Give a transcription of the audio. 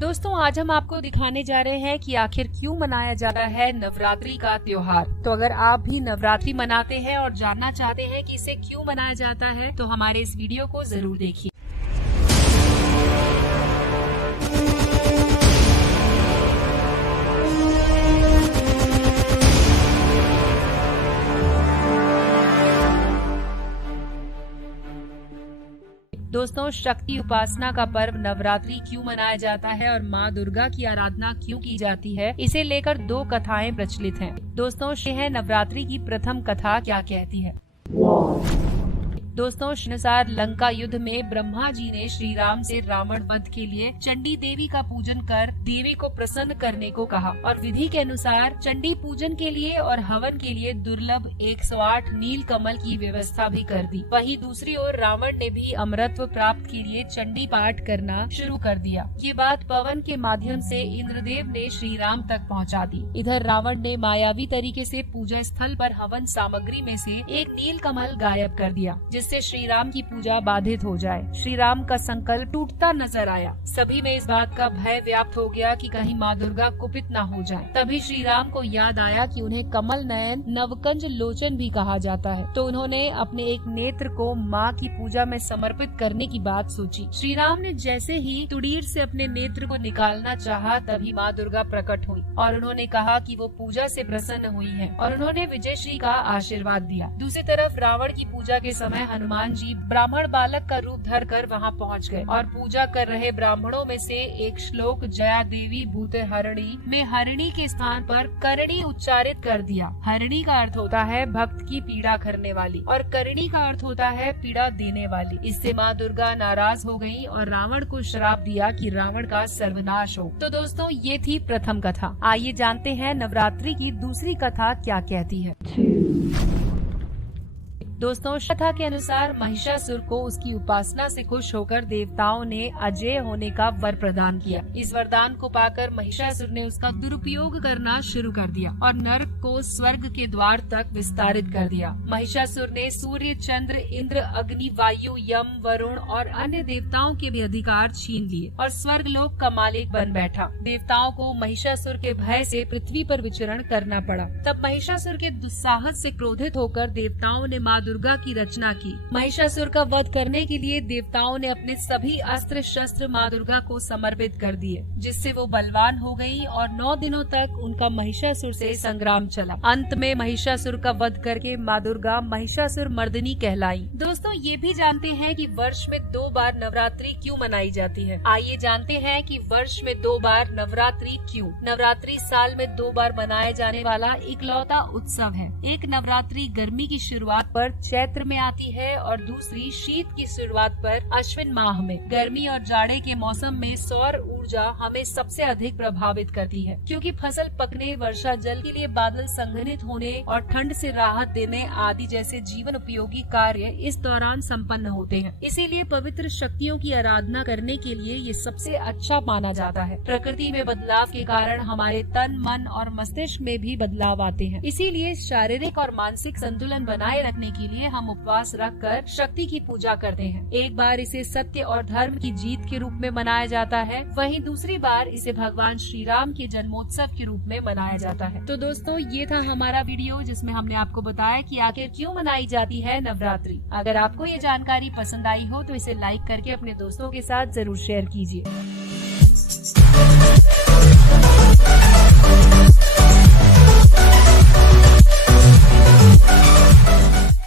दोस्तों आज हम आपको दिखाने जा रहे हैं कि आखिर क्यों मनाया जाता है नवरात्रि का त्योहार। तो अगर आप भी नवरात्रि मनाते हैं और जानना चाहते हैं कि इसे क्यों मनाया जाता है तो हमारे इस वीडियो को जरूर देखिए। दोस्तों शक्ति उपासना का पर्व नवरात्रि क्यों मनाया जाता है और माँ दुर्गा की आराधना क्यों की जाती है, इसे लेकर दो कथाएं प्रचलित हैं। दोस्तों ये है नवरात्रि की प्रथम कथा क्या कहती है। दोस्तों अनुसार लंका युद्ध में ब्रह्मा जी ने श्री राम से रावण वध के लिए चंडी देवी का पूजन कर देवी को प्रसन्न करने को कहा और विधि के अनुसार चंडी पूजन के लिए और हवन के लिए दुर्लभ 108 नील कमल की व्यवस्था भी कर दी। वहीं दूसरी ओर रावण ने भी अमरत्व प्राप्त के लिए चंडी पाठ करना शुरू कर दिया। ये बात पवन के माध्यम से इंद्रदेव ने श्री राम तक पहुँचा दी। इधर रावण ने मायावी तरीके से पूजा स्थल पर हवन सामग्री में से एक नील कमल गायब कर दिया, जिससे श्री राम की पूजा बाधित हो जाए। श्री राम का संकल्प टूटता नजर आया। सभी में इस बात का भय व्याप्त हो गया कि कहीं माँ दुर्गा कुपित न हो जाए। तभी श्री राम को याद आया कि उन्हें कमल नयन नवकंज लोचन भी कहा जाता है, तो उन्होंने अपने एक नेत्र को माँ की पूजा में समर्पित करने की बात सोची। श्री राम ने जैसे ही तुड़ीर से अपने नेत्र को निकालना चाहा तभी माँ दुर्गा प्रकट हुई और उन्होंने कहा कि वो पूजा से प्रसन्न हुई है और उन्होंने विजयश्री का आशीर्वाद दिया। दूसरी तरफ रावण की पूजा के समय हनुमान जी ब्राह्मण बालक का रूप धर कर वहाँ पहुँच गए और पूजा कर रहे ब्राह्मणों में से एक श्लोक जया देवी भूते हरिणी में हरिणी के स्थान पर करणी उच्चारित कर दिया। हरिणी का अर्थ होता है भक्त की पीड़ा करने वाली और करणी का अर्थ होता है पीड़ा देने वाली। इससे माँ दुर्गा नाराज हो गयी और रावण को श्राप दिया कि रावण का सर्वनाश हो। तो दोस्तों ये थी प्रथम कथा। आइए जानते हैं नवरात्रि की दूसरी कथा क्या कहती है। दोस्तों कथा के अनुसार महिषासुर को उसकी उपासना से खुश होकर देवताओं ने अजय होने का वर प्रदान किया। इस वरदान को पाकर महिषासुर ने उसका दुरुपयोग करना शुरू कर दिया और नरक को स्वर्ग के द्वार तक विस्तारित कर दिया। महिषासुर ने सूर्य, चंद्र, इंद्र, अग्नि, वायु, यम, वरुण और अन्य देवताओं के भी अधिकार छीन लिए और स्वर्ग लोक का मालिक बन बैठा। देवताओं को महिषासुर के भय से पृथ्वी पर विचरण करना पड़ा। तब महिषासुर के दुस्साहस से क्रोधित होकर देवताओं ने माँ दुर्गा की रचना की। महिषासुर का वध करने के लिए देवताओं ने अपने सभी अस्त्र शस्त्र माँ दुर्गा को समर्पित कर दिए, जिससे वो बलवान हो गई और 9 दिनों तक उनका महिषासुर से संग्राम चला। अंत में महिषासुर का वध करके माँ दुर्गा महिषासुर मर्दिनी कहलाई। दोस्तों ये भी जानते हैं कि वर्ष में 2 बार नवरात्रि क्यों मनाई जाती है। आइए जानते हैं कि वर्ष में 2 बार नवरात्रि क्यों। नवरात्रि साल में 2 बार मनाया जाने वाला इकलौता उत्सव है। एक नवरात्रि गर्मी की शुरुआत पर चैत्र में आती है और दूसरी शीत की शुरुआत पर अश्विन माह में। गर्मी और जाड़े के मौसम में सौर ऊर्जा हमें सबसे अधिक प्रभावित करती है, क्योंकि फसल पकने, वर्षा जल के लिए बादल संघनित होने और ठंड से राहत देने आदि जैसे जीवन उपयोगी कार्य इस दौरान संपन्न होते हैं। इसीलिए पवित्र शक्तियों की आराधना करने के लिए ये सबसे अच्छा माना जाता है। प्रकृति में बदलाव के कारण हमारे तन, मन और मस्तिष्क में भी बदलाव आते हैं। इसीलिए शारीरिक और मानसिक संतुलन बनाए रखने के लिए हम उपवास रखकर शक्ति की पूजा करते हैं। एक बार इसे सत्य और धर्म की जीत के रूप में मनाया जाता है, वहीं दूसरी बार इसे भगवान श्री राम के जन्मोत्सव के रूप में मनाया जाता है। तो दोस्तों ये था हमारा वीडियो जिसमें हमने आपको बताया कि आखिर क्यों मनाई जाती है नवरात्रि। अगर आपको ये जानकारी पसंद आई हो तो इसे लाइक करके अपने दोस्तों के साथ जरूर शेयर कीजिए।